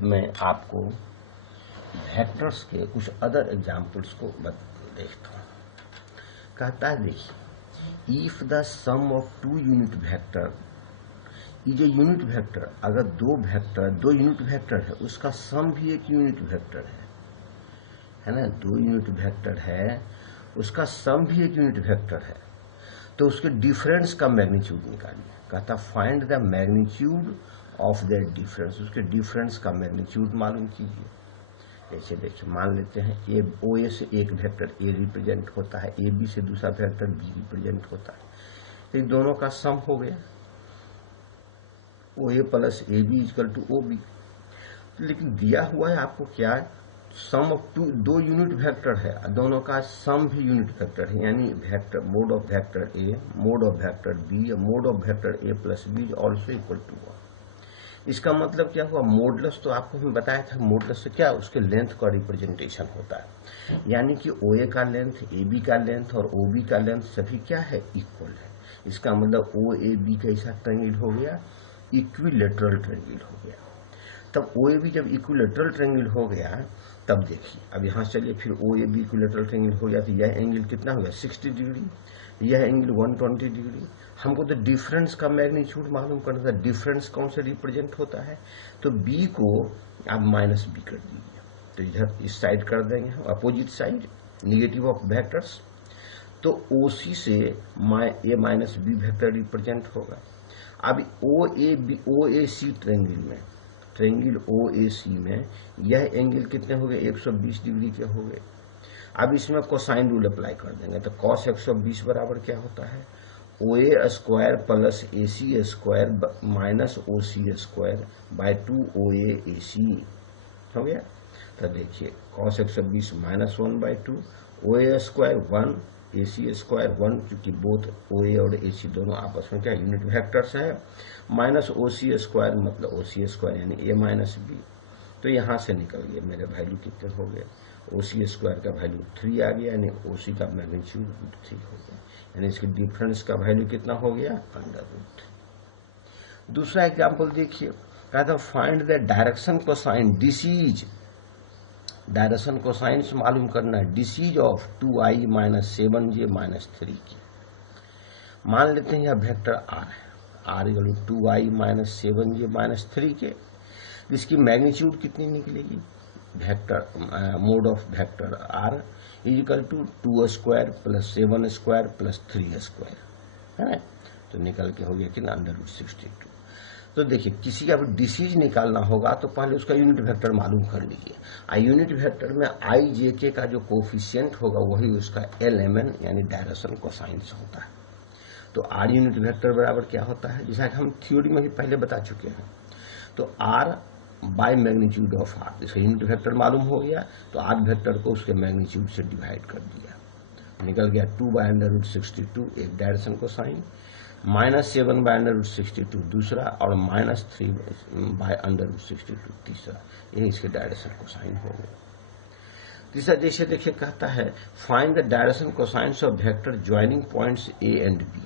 अब मैं आपको वेक्टर्स के कुछ अदर एग्जाम्पल्स को देखता हूँ। कहता है देखिए, if the sum of two unit vector is a unit vector, अगर दो यूनिट वेक्टर है उसका सम भी एक यूनिट वेक्टर है ना, दो यूनिट वेक्टर है उसका सम भी एक यूनिट वेक्टर है, तो उसके डिफरेंस का मैग्नीट्यूड निकालिए। कहता find the magnitude of their difference, उसके डिफरेंस का मैग्नीट्यूड मालूम कीजिए। ऐसे देखिए, मान लेते हैं ए ओ ए से एक वेक्टर ए रिप्रेजेंट होता है, ए बी से दूसरा वेक्टर बी रिप्रेजेंट होता है, तो इन दोनों का सम हो गया O A plus A B equal to O B. लेकिन दिया हुआ है आपको क्या, सम ऑफ दो यूनिट वेक्टर है, दोनों का सम भी यूनिट वेक्टर है, यानी vector mod of vector A mod of vector B mod of vector A plus B is also equal to 1। इसका मतलब क्या हुआ, मोडलेस तो आपको हम बताया था, मोडलेस से क्या उसके लेंथ का रिप्रेजेंटेशन होता है, यानी कि ओ ए का लेंथ ए बी का लेंथ और ओ बी का लेंथ सभी क्या है, इक्वल है। इसका मतलब ओ ए बी कैसा ट्रायंगल हो गया, इक्विलेटरल ट्रायंगल हो गया। तब ओ ए बी जब इक्विलेटरल ट्रायंगल हो गया, तब देखिए अब यहाँ चलिए फिर ओ ए बी इक्विलेटरल ट्रायंगल हो गया, तो यह एंगल कितना हो गया 60 डिग्री, यह एंगल 120 डिग्री। हमको तो डिफरेंस का मैग्नीट्यूड मालूम करना था, डिफरेंस कौन से रिप्रेजेंट होता है, तो बी को आप माइनस बी कर दीजिए, तो इधर इस साइड कर देंगे opposite side negative of vectors, तो ओ सी से ए माइनस बी वेक्टर रिप्रेजेंट होगा। अब ओ ए सी ट्रायंगल में, ट्रायंगल ओ ए सी में यह एंगल कितने हो गए 120 डिग्री के हो गए। अब इसमें कोसाइन रूल अप्लाई कर देंगे, तो कॉस 120 बराबर क्या होता है, O A square plus A C square minus O C square by 2 O A C हो गया। तो देखिए cos 120 minus 1/2 O A square 1 A C square 1, क्योंकि बोथ ओ ए और ए सी दोनों आपस में क्या यूनिट वेक्टर्स है, माइनस ओ सी स्क्वायर मतलब ओ सी स्क्वायर यानी ए माइनस बी। तो यहाँ से निकल गए मेरे वैल्यू कितने हो गए, ओ सी स्क्वायर का वैल्यू 3 आ गया, यानी ओ सी का मैग्नीट्यूड √3 हो गया, यानी इसके डिफरेंस का वैल्यू कितना हो गया √3। दूसरा एग्जाम्पल देखिए, कहता find the direction cosine disease, direction cosine से मालूम करना है disease of 2i minus 7j minus 3 की। मान लेते हैं यह वेक्टर r है, r equal to 2i minus 7j minus 3 K, इसकी मैग्नीट्यूड कितनी निकलेगी, vector mod of vector r equal to 2 square plus 7 square plus 3 square है, तो निकल के हो गया कि √62। तो देखिए किसी का भी डिसीज निकालना होगा तो पहले उसका यूनिट वेक्टर मालूम कर लीजिए, यूनिट वेक्टर में आई जे के का जो कोफिशिएंट होगा वही उसका LMN यानी डायरेक्शन कोसाइन होता है। तो आर यूनिट वेक्टर बराबर क्या होता है, जैसा कि हम थ्योरी में भी पहले बता चुके हैं, तो r by magnitude of r, इसका यूनिट वेक्टर मालूम हो गया तो आर वेक्टर को उसके मैग्नीट्यूड से डिवाइड कर दिया, निकल गया 2/√62 एक डायरेक्शन कोसाइन, -7/√62 दूसरा, और -3/√62 तीसरा, ये इसके डायरेक्शन कोसाइन हो गए। तीसरा जैसे देखिए कहता है find the direction cosines of vector joining points A and B,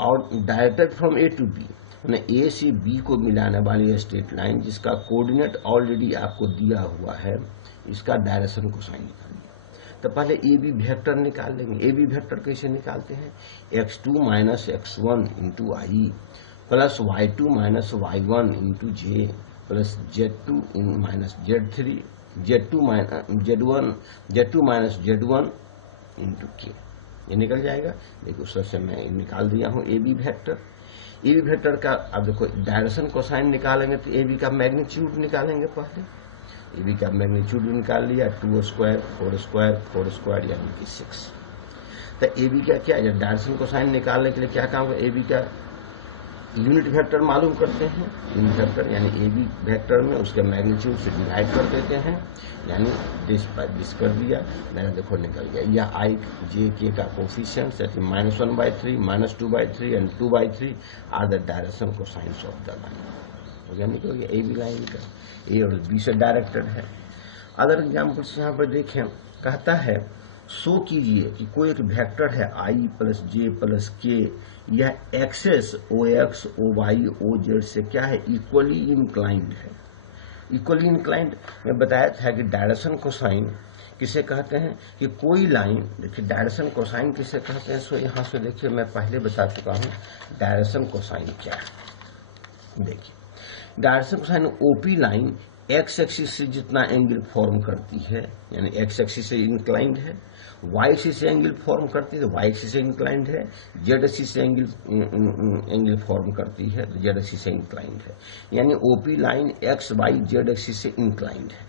और directed from A to B, A से बी को मिलाने वाली स्ट्रेट लाइन जिसका कोऑर्डिनेट ऑलरेडी आपको दिया हुआ है, इसका डायरेक्शन कोसाइन निकालिए। तो पहले ए बी वेक्टर निकाल लेंगे। ए बी वेक्टर कैसे निकालते हैं, x2 minus x1 into I plus y2 minus y1 into J plus z2 minus z3 z2 minus z1 into K, ये निकल जाएगा। देखो उस से मैं निकाल दिया हूँ A B vector. A B vector का अब देखो डायरेक्शन कोसाइन निकालेंगे तो ए बी का मैग्नीट्यूड निकालेंगे पहले, ए बी का मैग्नीट्यूड निकाल लिया 2 स्क्वायर 4 स्क्वायर यानी कि 6। तो ए बी का क्या है, डायरेक्शन कोसाइन निकालने के लिए क्या काम है, ए बी का यूनिट वेक्टर मालूम करते हैं, यूनिट वेक्टर यानी ए बी वेक्टर में उसके मैग्नीट्यूड से डिवाइड कर देते हैं, यानी दिस कर दिया, मैंने देखो निकल गया। यह आई जे के का coefficients -1/3 -2/3 and 2/3 are the direction cosines of the line, हो गया निकल गया ए बी लाइन का, ए और बी से डायरेक्टेड है। अदर एग्जाम्पल्स यहाँ पर देखें, कहता है शो कीजिए कि कोई एक वेक्टर है आई प्लस जे प्लस के, यह axes O X O Y O Z से क्या है इक्वली इंक्लाइंड है, इक्वली इंक्लाइंड में बताया था कि डायरेक्शन कोसाइन किसे कहते हैं कि कोई लाइन, देखिए डायरेक्शन कोसाइन किसे कहते हैं। सो यहाँ से देखिए मैं पहले बता चुका हूँ डायरेक्शन कोसाइन क्या है। देखिए direction cosine OP line X axis से जितना एंगल फॉर्म करती है, यानी एक्स एक्सिस से इंक्लाइंड है, वाई एक्सिस से एंगल फॉर्म करती है तो वाई एक्सिस से इंक्लाइंड है, जेड एक्सिस से एंगल फॉर्म करती है तो जेड एक्सिस से इंक्लाइंड है। यानी OP line X Y Z axis से इंक्लाइंड है,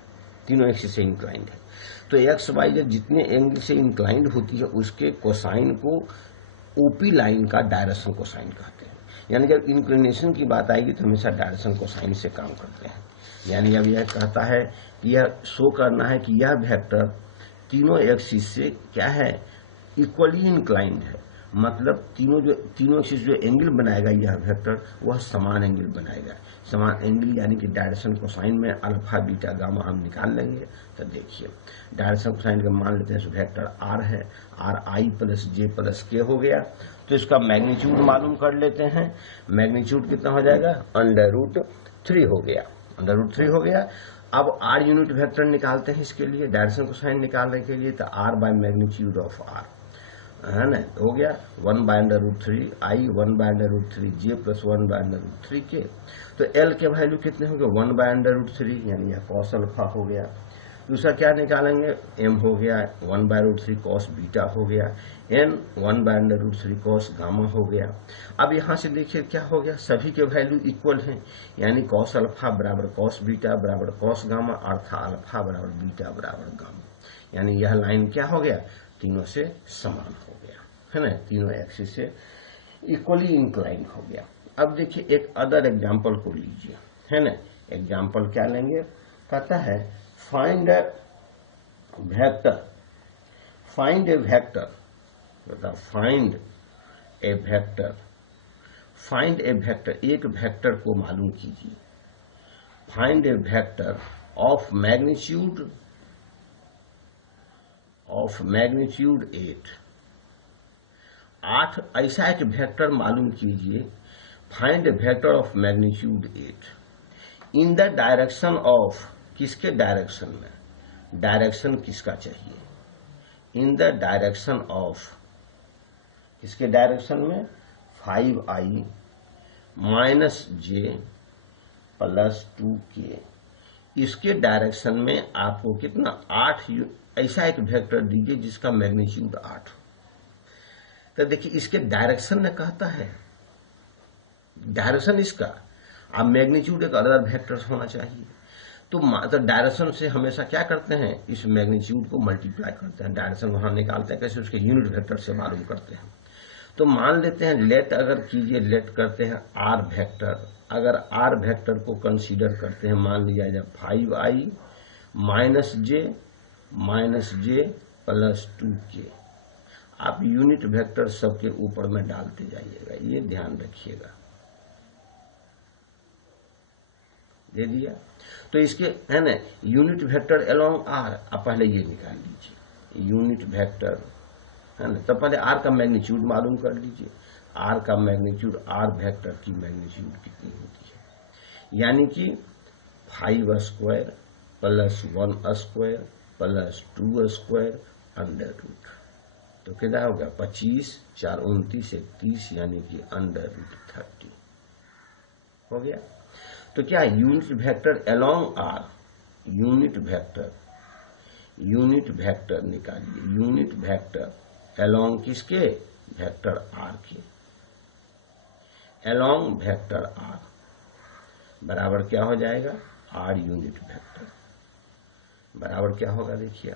तीनों एक्सिस से इंक्लाइंड है। तो एक्स वाई जेड जितने एंगल से इंक्लाइंड होती है उसके कोसाइन को ओपी लाइन का डायरेक्शन कोसाइन कहते हैं। यानी जब इंक्लिनेशन की बात आएगी तो हमेशा डायरेक्शन कोसाइन से काम करते हैं। यानी अब यह कहता है कि यह शो करना है कि यह वेक्टर तीनों एक्सिस से क्या है, इक्वली इंक्लाइंड है। मतलब तीनों एक्सिस जो एंगल बनाएगा यह वेक्टर वह समान एंगल बनाएगा। समान एंगल यानी कि डायरेक्शन कोसाइन में अल्फा बीटा गामा हम निकाल लेंगे। तो देखिए डायरेक्शन कोसाइन का मान लेते हैं वेक्टर आर है, are I plus J plus के हो गया। तो इसका मैग्नीट्यूड मालूम कर लेते हैं। मैग्नीट्यूड कितना हो जाएगा, √3 हो गया, √3 हो गया। अब आर यूनिट वेक्टर निकालते हैं इसके लिए, डायरेक्शन कोसाइन निकालने के लिए। तो r by magnitude of r है ना, हो गया 1/√3 आई 1/√3 जे प्लस 1/√3 के। तो एल के वैल्यू कितने हो गए 1/√3 यानी यह कॉस अल्फा हो गया। दूसरा क्या निकालेंगे, एम हो गया 1/√3 कॉस बीटा हो गया, एन 1/√3 कॉस गामा हो गया। अब यहाँ से देखिए क्या हो गया, सभी के वैल्यू इक्वल हैं, यानी कॉस अल्फा बराबर कॉस बीटा बराबर कॉस गामा, अर्थात अल्फा बराबर बीटा बराबर गामा। यानी यह लाइन क्या हो गया, तीनों से समान हो गया, है ना, तीनों एक्सिस से इक्वली इंक्लाइन हो गया। अब देखिए एक अदर एग्जांपल को लीजिए, है ना। एग्जांपल क्या लेंगे, कहता है फाइंड ए वेक्टर, फाइंड ए वेक्टर, बता फाइंड ए वेक्टर, फाइंड ए वेक्टर, एक वेक्टर को मालूम कीजिए। Find A vector of magnitude 8 ऐसा एक वेक्टर मालूम कीजिए। Find A vector of magnitude 8 in the direction of, किसके डायरेक्शन में, डायरेक्शन किसका चाहिए, इन द डायरेक्शन ऑफ, किसके डायरेक्शन में 5i - j + 2k, इसके डायरेक्शन में आपको कितना 8 ऐसा एक वेक्टर दीजिए जिसका मैग्नीट्यूड 8। तो देखिए इसके डायरेक्शन ने कहता है, डायरेक्शन इसका, अब मैग्नीट्यूड एक अदर वेक्टर होना चाहिए। तो डायरेक्शन से हमेशा क्या करते हैं, इस मैग्नीट्यूड को मल्टीप्लाई करते हैं, डायरेक्शन वहां निकालते हैं, कैसे उसके यूनिट वेक्टर से मालूम करते हैं। तो मान लेते हैं लेट, अगर कीजिए लेट करते हैं आर वेक्टर, अगर आर वेक्टर को कंसीडर करते हैं, मान लिया जाए 5i - j + 2k। आप यूनिट वेक्टर सबके ऊपर में डालते जाइएगा, ये ध्यान रखिएगा। दे दिया, तो इसके है ना यूनिट वेक्टर अलोंग आर, आप पहले ये निकाल लीजिए यूनिट वेक्टर, है ना। तो पहले आर का मैग्नीट्यूड मालूम कर लीजिए। आर का मैग्नीट्यूड, आर वेक्टर की मैग्नीट्यूड कितनी होती है, यानी कि 5² + 1² + 2² √। तो कितना हो गया 25, 4 29, 31 यानी कि √30 हो गया। तो क्या unit vector along are, unit vector निकालिए, यूनिट वेक्टर अलोंग किसके, वेक्टर आर के, अलोंग वेक्टर आर बराबर क्या हो जाएगा, आर यूनिट वेक्टर बराबर क्या होगा, देखिए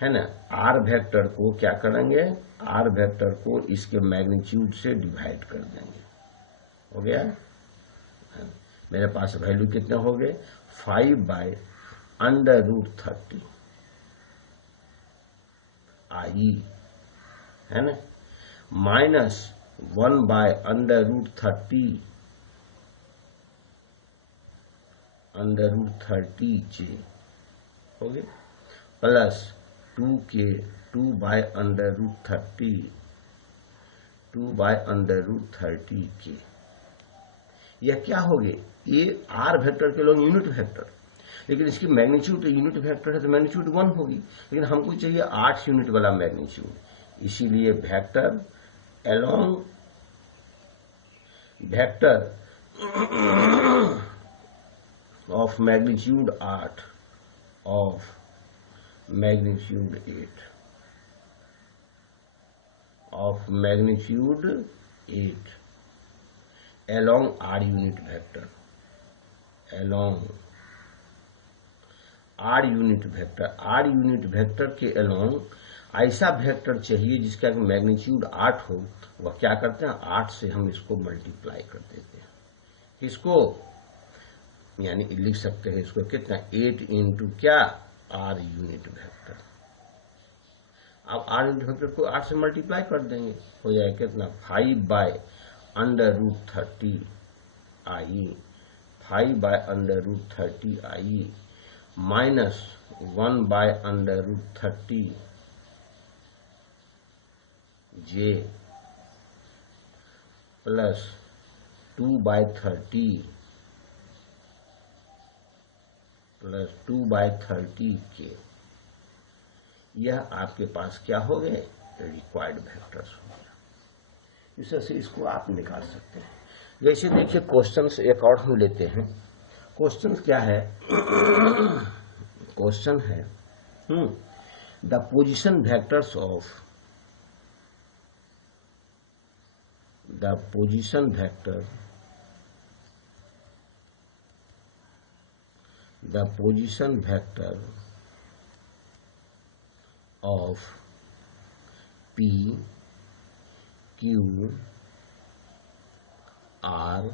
है ना। आर वेक्टर को क्या करेंगे, आर वेक्टर को इसके मैग्नीट्यूड से डिवाइड कर देंगे, हो गया। मेरे पास वैल्यू कितने हो गए 5/√30 आई, है ना, -1/√30 j हो गए, प्लस 2k 2/√30 k। यह क्या हो गए, ये आर वेक्टर के लॉन्ग यूनिट वेक्टर, लेकिन इसकी मैग्नीट्यूड यूनिट वेक्टर है तो मैग्नीट्यूड 1 होगी, लेकिन हमको चाहिए 8 यूनिट वाला मैग्नीट्यूड, इसीलिए vector along vector of magnitude 8 of magnitude 8 of magnitude 8 along r unit vector, along r unit vector, r unit vector के along ऐसा वेक्टर चाहिए जिसका मैग्नीट्यूड 8 हो। वह क्या करते हैं, 8 से हम इसको मल्टीप्लाई कर देते हैं, इसको यानी लिख सकते हैं इसको कितना 8 इंटू क्या r यूनिट वेक्टर। अब आर यूनिट वेक्टर को 8 से मल्टीप्लाई कर देंगे, हो जाएगा कितना 5/√30 आई, 5/√30 आई माइनस 1/√30 जे प्लस 2/30 प्लस 2/30 के। यह आपके पास क्या हो गए, रिक्वायर्ड वेक्टर्स हो गया। इस तरह से इसको आप निकाल सकते हैं। जैसे देखिए क्वेश्चन एक और हम लेते हैं। क्वेश्चन क्या है, क्वेश्चन है the position vectors of the position vector of P, Q, R,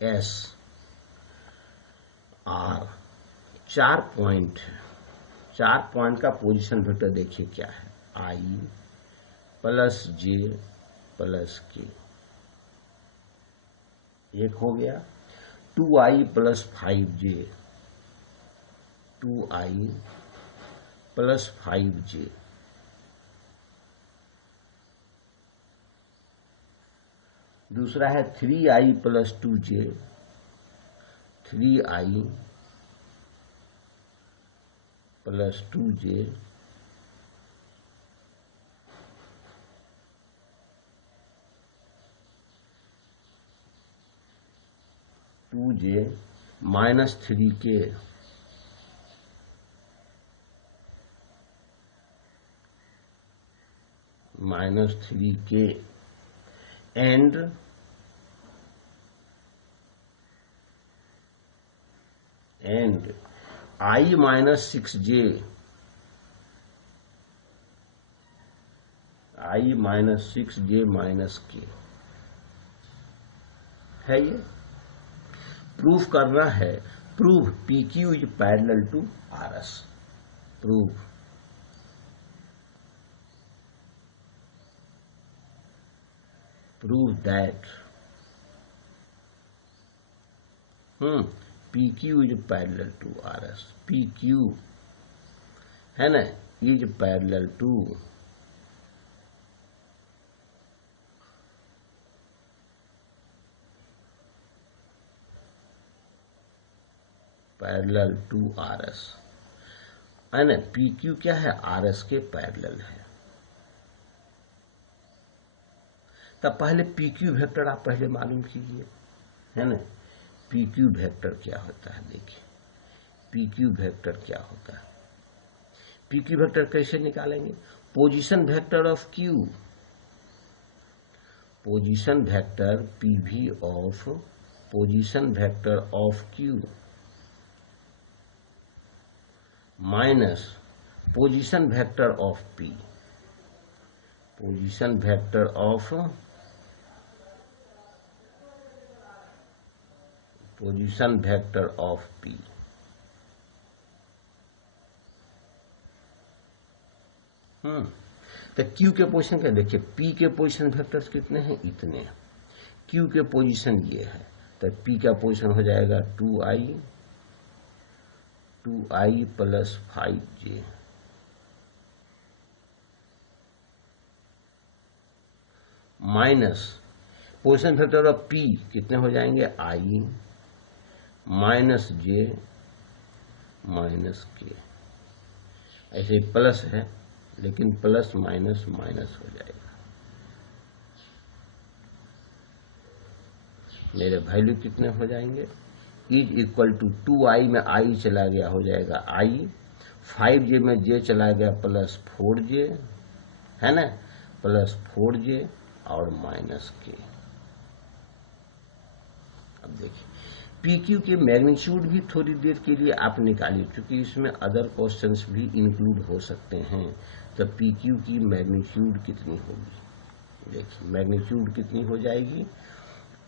S, R, 4 point है। 4 पॉइंट का पोजीशन वेक्टर देखिए क्या है, I plus J plus K, एक हो गया 2I plus 5J, 2I plus 5J, दूसरा है 3I plus 2J, 3I plus 2J, minus 3K, minus 3K and I minus 6J, I minus 6J minus K है। ये प्रूफ करना है, prove PQ is parallel to RS, prove that PQ is parallel to RS, PQ है ना, is parallel to RS है ना। PQ क्या है, RS के पैरेलल है। तब पहले PQ वेक्टर आप पहले मालूम कीजिए, है ना। PQ वेक्टर क्या होता है, देखिए PQ वेक्टर क्या होता है। PQ वेक्टर कैसे निकालेंगे, position vector of Q, position vector PV of position vector of Q minus position vector of P, position vector of position vector of P। तो Q के पोजीशन क्या, देखिए P के पोजीशन वेक्टर्स कितने हैं, इतने हैं। Q के पोजीशन ये है, तो P का पोजीशन हो जाएगा 2I plus 5J minus position vector of P कितने हो जाएंगे, I माइनस जे माइनस के, ऐसे प्लस है लेकिन प्लस माइनस माइनस हो जाएगा। मेरे वैल्यू कितने हो जाएंगे, इज इक्वल टू 2i में i चला गया हो जाएगा i, 5j में j चला गया प्लस 4j है ना, प्लस 4j और माइनस के। अब देखिए PQ के मैग्नीट्यूड भी थोड़ी देर के लिए आप निकालिए, क्योंकि इसमें अदर क्वेश्चंस भी इंक्लूड हो सकते हैं। तो PQ की मैग्नीट्यूड कितनी होगी, देखिए मैग्नीट्यूड कितनी हो जाएगी,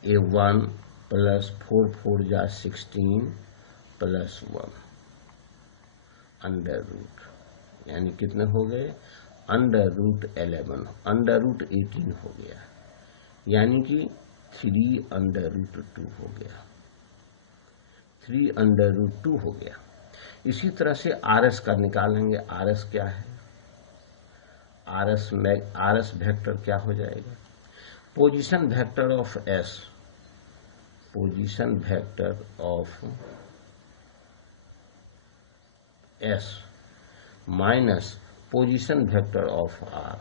A1 प्लस 4 4 जा 16 प्लस 1 अंडर रूट, यानी कितने हो गए, अंडर रूट 11, अंडर रूट 18 हो गया, यानी कि 3 अंडर रूट 2 हो गया, 3 अंडर रूट 2 हो गया। इसी तरह से RS का निकालेंगे, RS क्या है, RS वेक्टर क्या हो जाएगा, position vector of S, position vector of S minus position vector of R,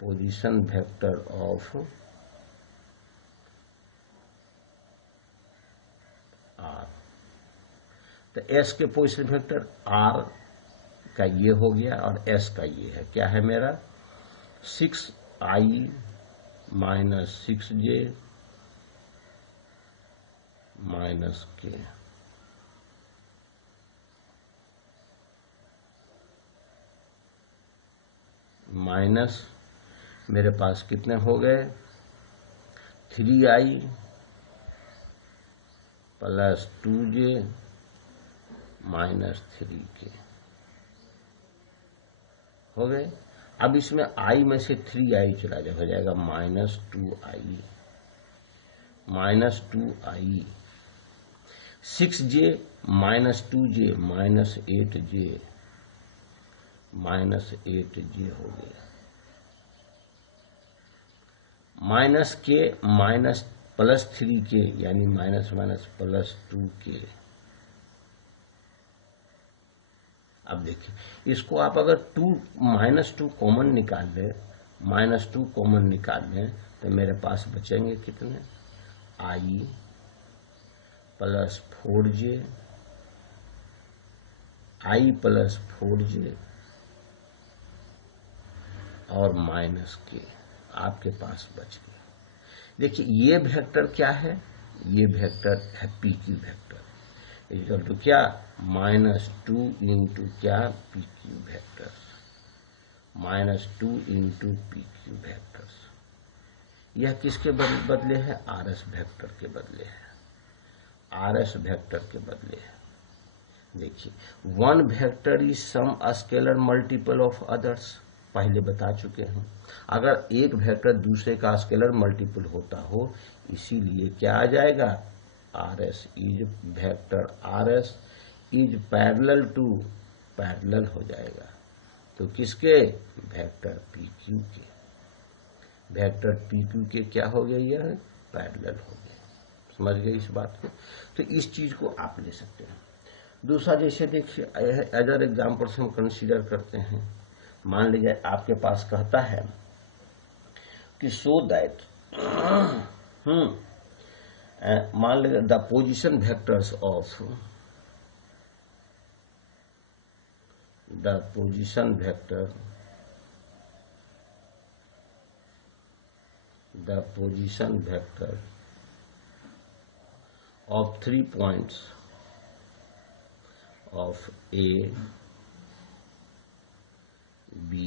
position vector of R। तो S के पोजीशन वेक्टर R का ये हो गया और S का ये है, क्या है मेरा 6i minus 6j minus k, minus मेरे पास कितने हो गए 3i plus 2j minus 3k हो गए। अब इसमें i में से 3i चला जाए, हो जाएगा minus 2i, minus 2i, 6j minus 2j minus 8j, minus 8j हो गया, माइनस के माइनस प्लस 3k यानी माइनस माइनस प्लस 2k। अब देखिए इसको आप अगर माइनस 2 कॉमन निकाल लें, माइनस 2 कॉमन निकाल लें तो मेरे पास बचेंगे कितने, i plus 4j, i plus 4j और माइनस के आपके पास बच गया। देखिए ये वेक्टर क्या है, ये वेक्टर है PQ वेक्टर, इक्वल टू क्या माइनस 2 इंटू क्या PQ vector, minus 2 into PQ vectors. यह किसके बदले है, RS वेक्टर के बदले है, RS वेक्टर के बदले है। देखिए one vector is some scalar multiple of others, पहले बता चुके हैं। अगर एक वेक्टर दूसरे का स्केलर मल्टीपल होता हो, इसीलिए क्या आ जाएगा, RS is vector, RS is parallel to, parallel हो जाएगा तो किसके, वेक्टर PQ के, वेक्टर PQ के क्या हो गया, यह पैरेलल हो गया। समझ गए इस बात को, तो इस चीज को आप ले सकते हैं। दूसरा जैसे देखिए अदर एग्जाम्पल्स हम कंसीडर करते हैं, मान लीजिए आपके पास कहता है कि सो दैट मान लीजिए the position vectors of the position vector, the position vector of 3 points of A, B,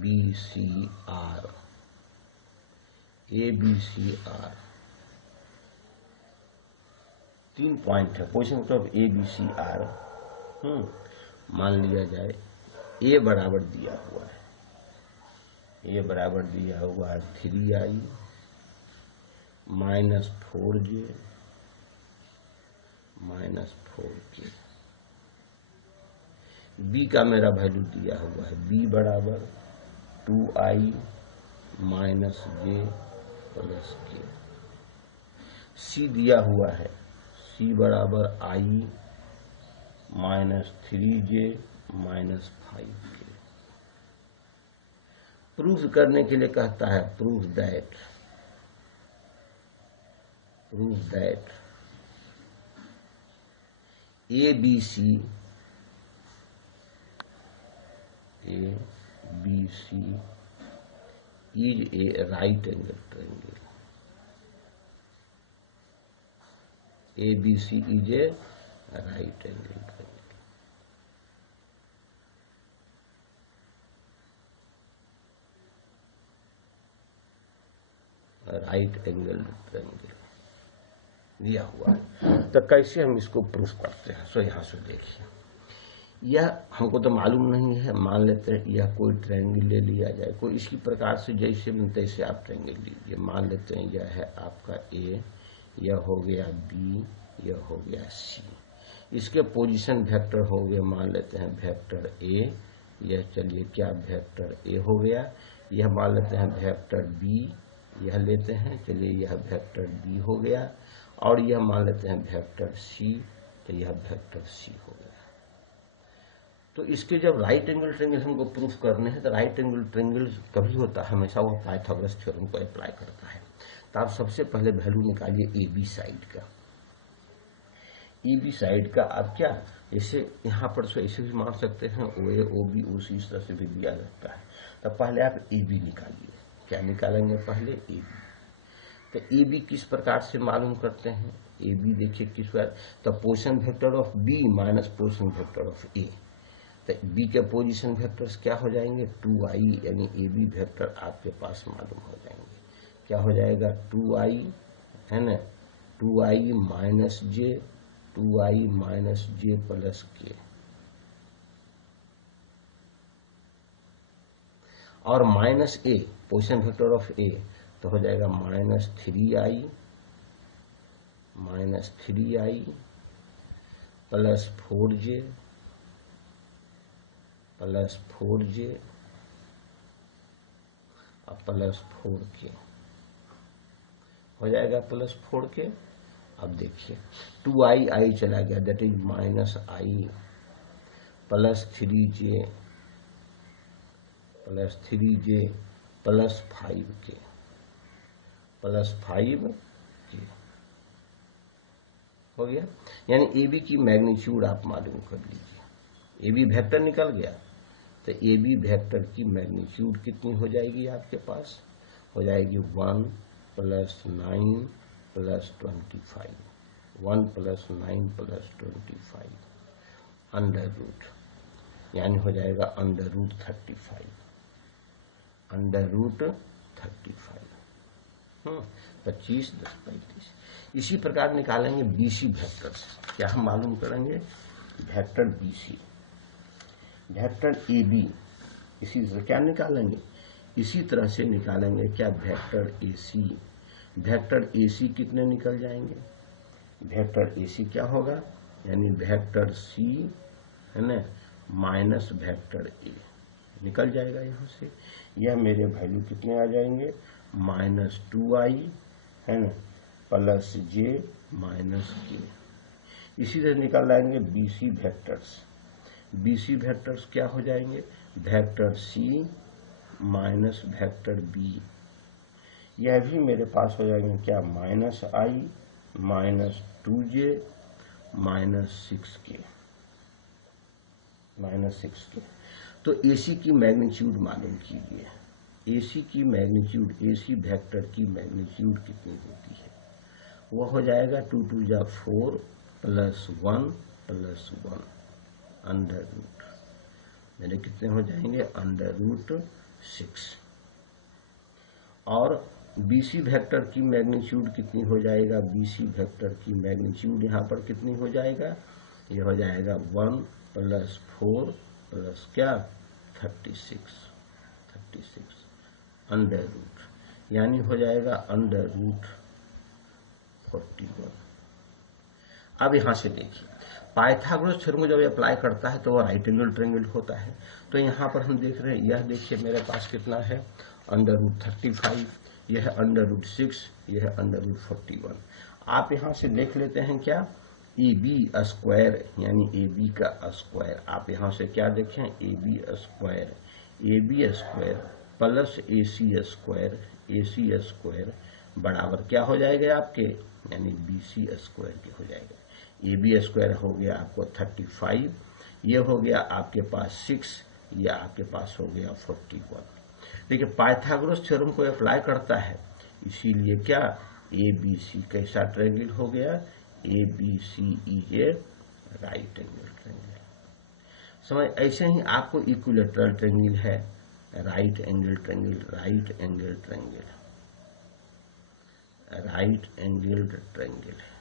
B, C, R, A, B, C, R, 3 point है position of A, B, C, R। मान लिया जाए A बराबर दिया हुआ है, A बराबर दिया हुआ है 3i minus 4j minus 4k, B का मेरा वैल्यू दिया हुआ है, B बराबर 2i माइनस जे प्लस के। सी दिया हुआ है, सी बराबर आई minus 3j minus 5k। Proof करने के लिए कहता है proof that ABC is a right angle triangle. ABC is a right angle triangle. Right angle triangle दिया हुआ है। तो कैसे हम इसको प्रूफ करते हैं? सो यहां से देखिए, यह हमको तो मालूम नहीं है, मान लेते हैं यह कोई ट्रायंगल ले लिया जाए, कोई इसी प्रकार से जैसे मन तैसे आप ट्रायंगल लीजिए। मान लेते हैं यह है आपका ए, यह हो गया बी, यह हो गया सी। इसके पोजीशन वेक्टर हो गए, मान लेते हैं वेक्टर ए, यह चलिए क्या वेक्टर ए हो गया। यह मान लेते हैं वेक्टर बी, यह लेते हैं, चलिए यह वेक्टर बी हो गया। और यह मान लेते हैं वेक्टर सी, तो यह वेक्टर सी हो गया। तो इसके जब राइट एंगल ट्रायंगल हमको प्रूफ करने हैं, तो राइट एंगल ट्रायंगल कभी होता है, हमेशा वो पाइथागोरस थ्योरम को अप्लाई करता है। तो आप सबसे पहले वैल्यू निकालिए ए बी साइड का। ए बी साइड का आप क्या, जैसे यहाँ पर तो ऐसे भी मान सकते हैं, ओ ए ओ बी ओ सी, इस तरह से भी दिया जाता है। तो पहले आप ए बी निकालिए। क्या निकालेंगे? पहले ए बी। तो ए बी किस प्रकार से मालूम करते हैं? ए बी देखिए किस बार, तो position vector of B minus position vector of A. तो बी के पोजीशन वेक्टर्स क्या हो जाएंगे? 2i, यानी ए बी वेक्टर आपके पास मालूम हो जाएंगे। क्या हो जाएगा? 2i है ना, 2i minus J, 2i minus J plus K, और minus A position vector of A, तो हो जाएगा minus 3i plus 4j plus 4j और प्लस 4k हो जाएगा, प्लस 4k। अब देखिए 2i चला गया, that is minus I plus 3j plus 5k plus 5k हो गया। यानी ए बी की मैग्नीट्यूड आप मालूम कर लीजिए। ए बी वेक्टर निकल गया, तो ए बी वेक्टर की मैग्नीट्यूड कितनी हो जाएगी आपके पास? हो जाएगी 1 plus 9 plus 25, 1 plus 9 plus 25 under root, यानी हो जाएगा अंडर रूट 35, अंडर रूट 35, 25 10 35। इसी प्रकार निकालेंगे बीसी वेक्टर। क्या हम मालूम करेंगे? Vector BC, vector A B, इसी तरह क्या निकालेंगे? इसी तरह से निकालेंगे क्या? Vector A C. Vector A सी कितने निकल जाएंगे? वेक्टर ए सी क्या होगा? यानी वेक्टर सी है ना माइनस वेक्टर ए निकल जाएगा यहाँ से। यह मेरे वैल्यू कितने आ जाएंगे? माइनस 2i है ना प्लस जे माइनस के। इसी तरह निकल आएंगे बीसी वेक्टर्स। बीसी वेक्टर्स क्या हो जाएंगे? Vector C minus vector B, यह भी मेरे पास हो जाएंगे क्या? Minus I minus 2j minus 6k, minus 6k। तो AC की मैग्नीट्यूड मालूम कीजिए। AC की मैग्नीट्यूड, AC वेक्टर की मैग्नीट्यूड कितनी होती है? वह हो जाएगा 2 2 जा 4 प्लस 1 प्लस 1 अंडर रूट, मेरे कितने हो जाएंगे? Under root 6। और BC वेक्टर की मैग्नीट्यूड कितनी हो जाएगा? BC वेक्टर की मैग्नीट्यूड यहाँ पर कितनी हो जाएगा? ये हो जाएगा 1 प्लस 4 प्लस क्या? 36 अंडर रूट, यानी हो जाएगा अंडर रूट 41। अब यहां से देखिए पाइथागोरस थ्योरम को जब अप्लाई करता है तो वो राइट एंगल ट्रायंगल होता है। तो यहाँ पर हम देख रहे हैं, यह देखिए मेरे पास कितना है? √35, यह है √6, यह है √41। आप यहां से देख लेते हैं क्या, ए बी स्क्वायर यानी ए बी का स्क्वायर, आप यहां से क्या देखें, A B square plus A C square बराबर क्या हो जाएगा आपके, यानी बी सी स्क्वायर के हो जाएगा। ए बी स्क्वायर हो गया आपको 35, ये हो गया आपके पास 6, ये आपके पास हो गया 41। देखिए पाइथागोरस थ्योरम को अप्लाई करता है, इसीलिए क्या ए बी सी कैसा ट्रायंगल हो गया, A B C is a right angle triangle. समझ, ऐसे ही आपको इक्विलैटरल ट्रायंगल है, right angle triangle, right angle triangle है।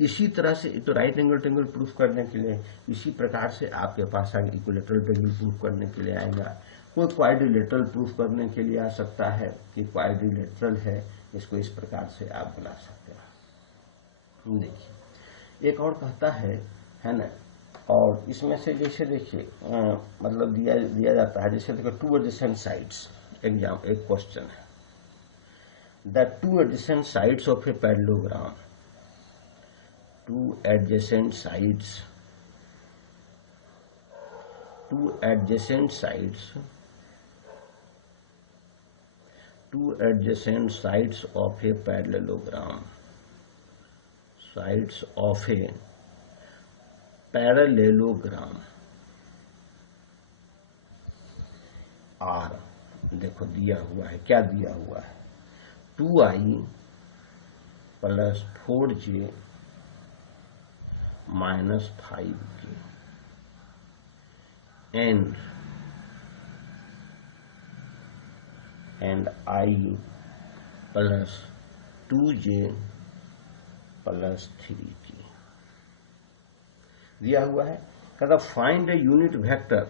इसी तरह से तो राइट एंगल ट्रायंगल प्रूफ करने के लिए इसी प्रकार से आपके पास आगे इक्विलैटरल ट्रायंगल प्रूफ करने के लिए आएगा। कोई क्वाड्रिलेटरल प्रूफ करने के लिए आ सकता है कि क्वाड्रिलेटरल है, इसको इस प्रकार से आप बना सकते हैं। देखिए एक और कहता है ना, और इसमें से जैसे देखिए मतलब दिया जाता है, जैसे देखो 2 एडजेसेंट साइड्स, एक क्वेश्चन है, the 2 adjacent sides of a parallelogram, 2 adjacent sides of a parallelogram, R, देखो दिया हुआ है, क्या दिया हुआ है, 2i + 4j - 5k and I + 2j + 3k दिया हुआ है। कहता find A unit vector,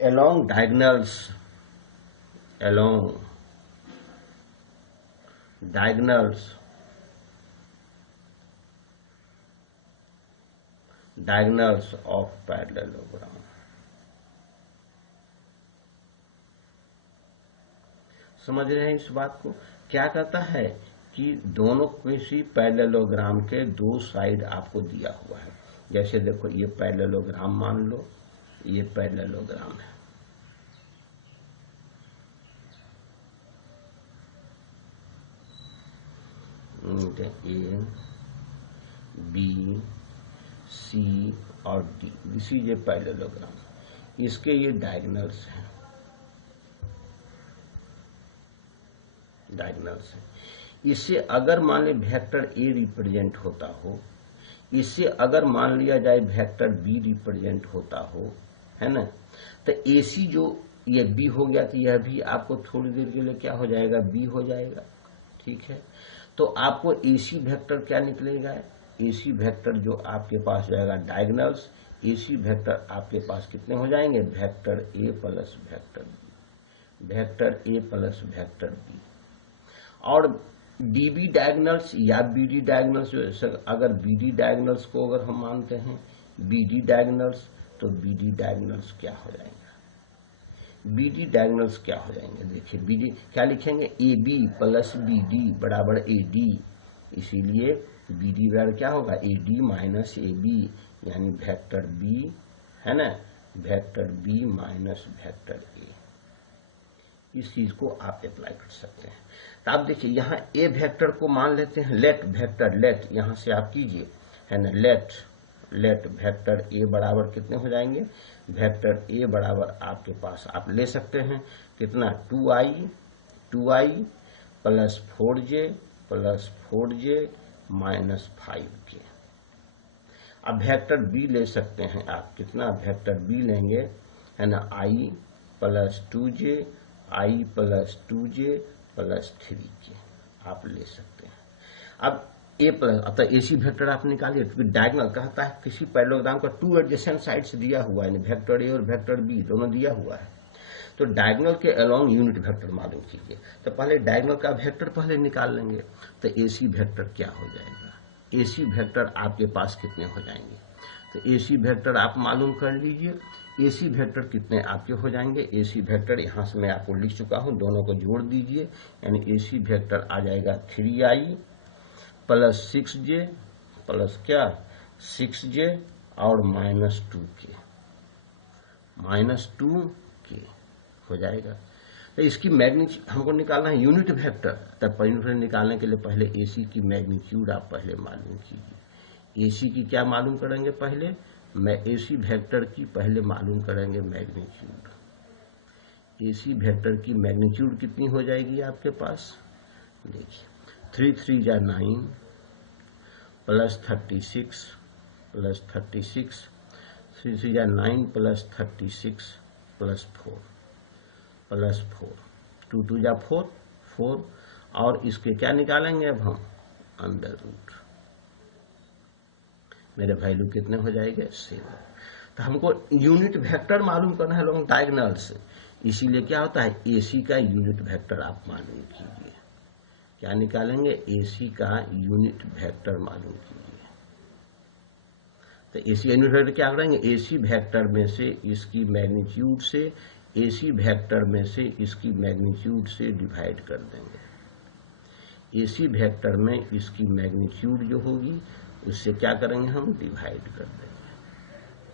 along diagonals of parallelogram। समझ रहे हैं इस बात को, क्या कहता है कि दोनों किसी पैरेललोग्राम के 2 साइड आपको दिया हुआ है। जैसे देखो ये पैरेललोग्राम मान लो, ये पैरेललोग्राम है, ए बी सी और D, this is a parallelogram, इसके ये डायगोनल्स हैं, इससे अगर मान ले वेक्टर ए रिप्रेजेंट होता हो, इससे अगर मान लिया जाए वेक्टर बी रिप्रेजेंट होता हो, है ना, तो AC जो ये बी हो गया तो यह भी आपको थोड़ी देर के लिए क्या हो जाएगा, बी हो जाएगा। ठीक है, तो आपको AC वेक्टर क्या निकलेगा, AC वेक्टर जो आपके पास जाएगा डायगोनल्स, AC वेक्टर आपके पास कितने हो जाएंगे, वेक्टर A + वेक्टर B। और DB डायगोनल्स या BD डायगोनल्स, अगर BD डायगोनल्स को अगर हम मानते हैं BD डायगोनल्स, तो BD डायगोनल्स क्या हो जाएंगे, BD डायगोनल्स क्या हो जाएंगे, देखिए BD क्या लिखेंगे, AB + BD = AD, इसीलिए BD बराबर क्या होगा, AD - AB, यानी वेक्टर B, है ना, वेक्टर B - वेक्टर A। इस चीज को आप अप्लाई कर सकते हैं। तो आप देखिए यहाँ ए वेक्टर को मान लेते हैं लेट वेक्टर, लेट यहां से आप कीजिए, है ना, लेट वेक्टर ए बराबर कितने हो जाएंगे, वेक्टर ए बराबर आपके पास आप ले सकते हैं कितना, 2i + 4j - 5k। अब वेक्टर बी ले सकते हैं आप, कितना वेक्टर बी लेंगे, है ना, i + 2j + 3k आप ले सकते हैं। अब ए प्लस, अतः AC वेक्टर आप निकालिए, क्योंकि डायगोनल कहता है किसी पैरेललोग्राम का 2 एडजेसेंट साइड्स दिया हुआ है, वेक्टर ए और वेक्टर बी दोनों दिया हुआ है, तो डायगोनल के अलोंग यूनिट वेक्टर मालूम कीजिए। तो पहले डायगोनल का वेक्टर पहले निकाल लेंगे। तो एसी वेक्टर क्या हो जाएगा, एसी वेक्टर आपके पास कितने हो जाएंगे, तो एसी वेक्टर आप मालूम कर लीजिए। एसी वेक्टर कितने आपके हो जाएंगे, एसी वेक्टर यहाँ से मैं आपको लिख चुका हूँ, दोनों को जोड़ दीजिए, यानी एसी वेक्टर आ जाएगा 3i प्लस 6j प्लस क्या 6j और -2k हो जाएगा। तो इसकी मैग्नीट्यूड हमको निकालना है यूनिट वेक्टर। तब यूनिट वेक्टर निकालने के लिए पहले एसी की मैग्नीट्यूड आप पहले मालूम कीजिए। एसी की क्या मालूम करेंगे, पहले एसी वेक्टर की पहले मालूम करेंगे मैग्नीट्यूड। एसी वेक्टर की मैग्नीट्यूड कितनी हो जाएगी आपके पास, देखिए 3 3 जा 9 प्लस 36 प्लस 36 3 3 जा 9 प्लस 36 प्लस 4 प्लस 4 2 2 जा 4 और इसके क्या निकालेंगे अब हम अंडर रूट, मेरे वैल्यू कितने हो जाएंगे 7। तो हमको यूनिट वेक्टर मालूम करना है लोग डायगोनल से, इसीलिए क्या होता है एसी का यूनिट वेक्टर आप मालूम कीजिए। क्या निकालेंगे, एसी का यूनिट वेक्टर मालूम कीजिए। तो एसी यूनिट वेक्टर क्या करेंगे, एसी वेक्टर में से इसकी मैग्नीट्यूड से, एसी वेक्टर में से इसकी मैग्नीट्यूड से डिवाइड कर देंगे। एसी वेक्टर में इसकी मैग्नीट्यूड जो होगी उससे क्या करेंगे हम डिवाइड कर देंगे।